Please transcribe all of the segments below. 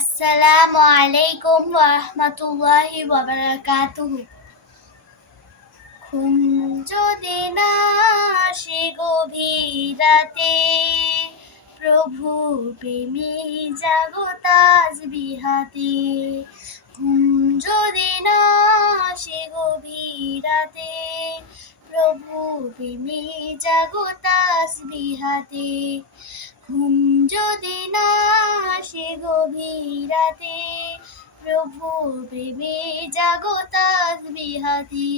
আসসালামু আলাইকুম ওয়া রাহমাতুল্লাহি ওয়া বারাকাতুহু। ঘুম যদি না আসে গভীর রাতে, প্রভু প্রেমে জাগো তাসবিহাতে। ঘুম যদি না আসে গভীর রাতে, প্রভু প্রেমে জাগো তাসবিহাতে। ঘুম যদি না আসে গভীর রাতে, প্রভু প্রেমে জাগো তাসবিহাতে।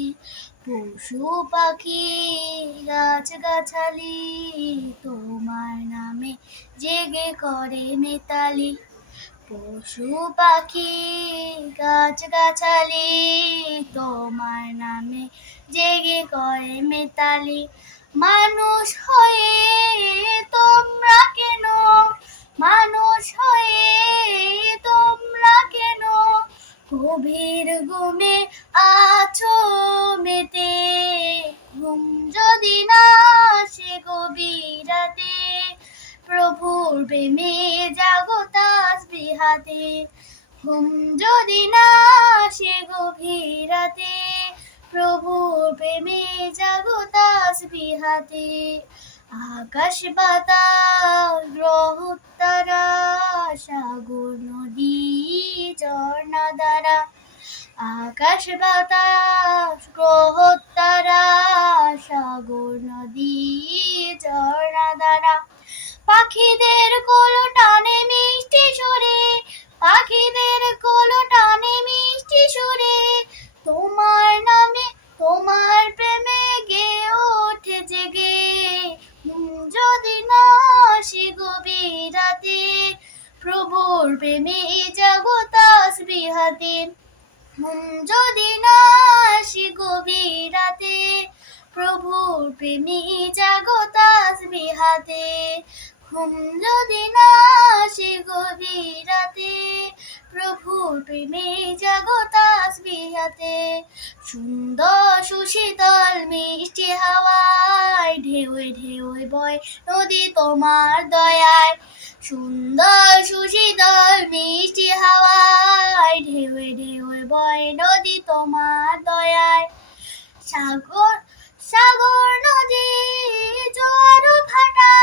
পশু পাখি গাছ গাছালি তোমার নামে জেগে করে মেতালি। পশু পাখি গাছ গাছালি তোমার নামে জেগে করে মেতালি। মানুষ হয়ে তোমরা কেন, মানুষ হয়ে তোমরা কেন গভীর ঘুমে আছো মেতে। ঘুম যদি না আসে গভীর রাতে, প্রভুর প্রেমে জাগো তাসবিহাতে। ঘুম যদি না আসে গভীর রাতে, প্রভুর প্রেমে জাগো তাসবিহাতে। আকাশ বাতাস গ্রহ তারা, সাগর নদী ঝর্ণা দ্বারা। আকাশ বাতাস গ্রহ তারা, সাগর নদী ঝর্ণা দ্বারা। পাখিদের কলতানে মিষ্টি সুরে, পাখিদের কলতানে মিষ্টি সুরে তোমার নামে তোমার প্রেমে গেয়ে ওঠে জেগে। যদি না আসে গভীর রাতে, প্রভুর প্রেমে জাগো তাসবিহাতে। যদি না আসে গভীর রাতে, প্রভুর প্রেমে জাগো তাসবিহাতে। ঘুম যদি না আসে গভীর রাতে, প্রভুর প্রেমে জাগো তাসবিহাতে। সুন্দর সুশীতল মিষ্টি হাওয়ায় ঢেউয়ে ঢেউয়ে বয় নদী তোমার দয়ায়। সুন্দর সুশীতল মিষ্টি হাওয়ায় ঢেউয়ে ঢেউয়ে বয় নদী তোমার দয়ায়। সাগর সাগর নদী জোয়ার ভাটা,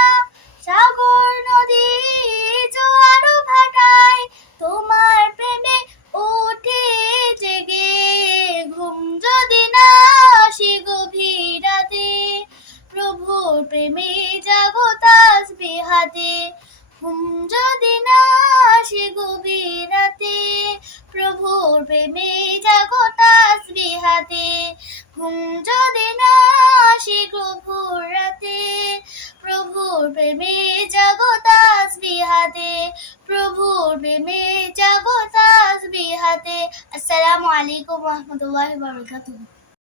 সাগর নদী জোয়ার ভাটায় তোমার প্রেমে ওঠে জেগে। ঘুম যদি না আসে গভীর রাতে, প্রভুর প্রেমে জাগো তাসবিহাতে। ঘুম যদি না আসে গভীর রাতে, প্রভুর প্রেমে জাগো তাসবিহাতে। ঘুম যদি না আসে গভীর রাতে, প্রভুর প্রেমে জাগো তাসবিহাতে। প্রভুর প্রেমে জাগো তাসবিহাতে। আসসালামু আলাইকুম ওয়া রাহমাতুল্লাহি ওয়া বারাকাতুহু।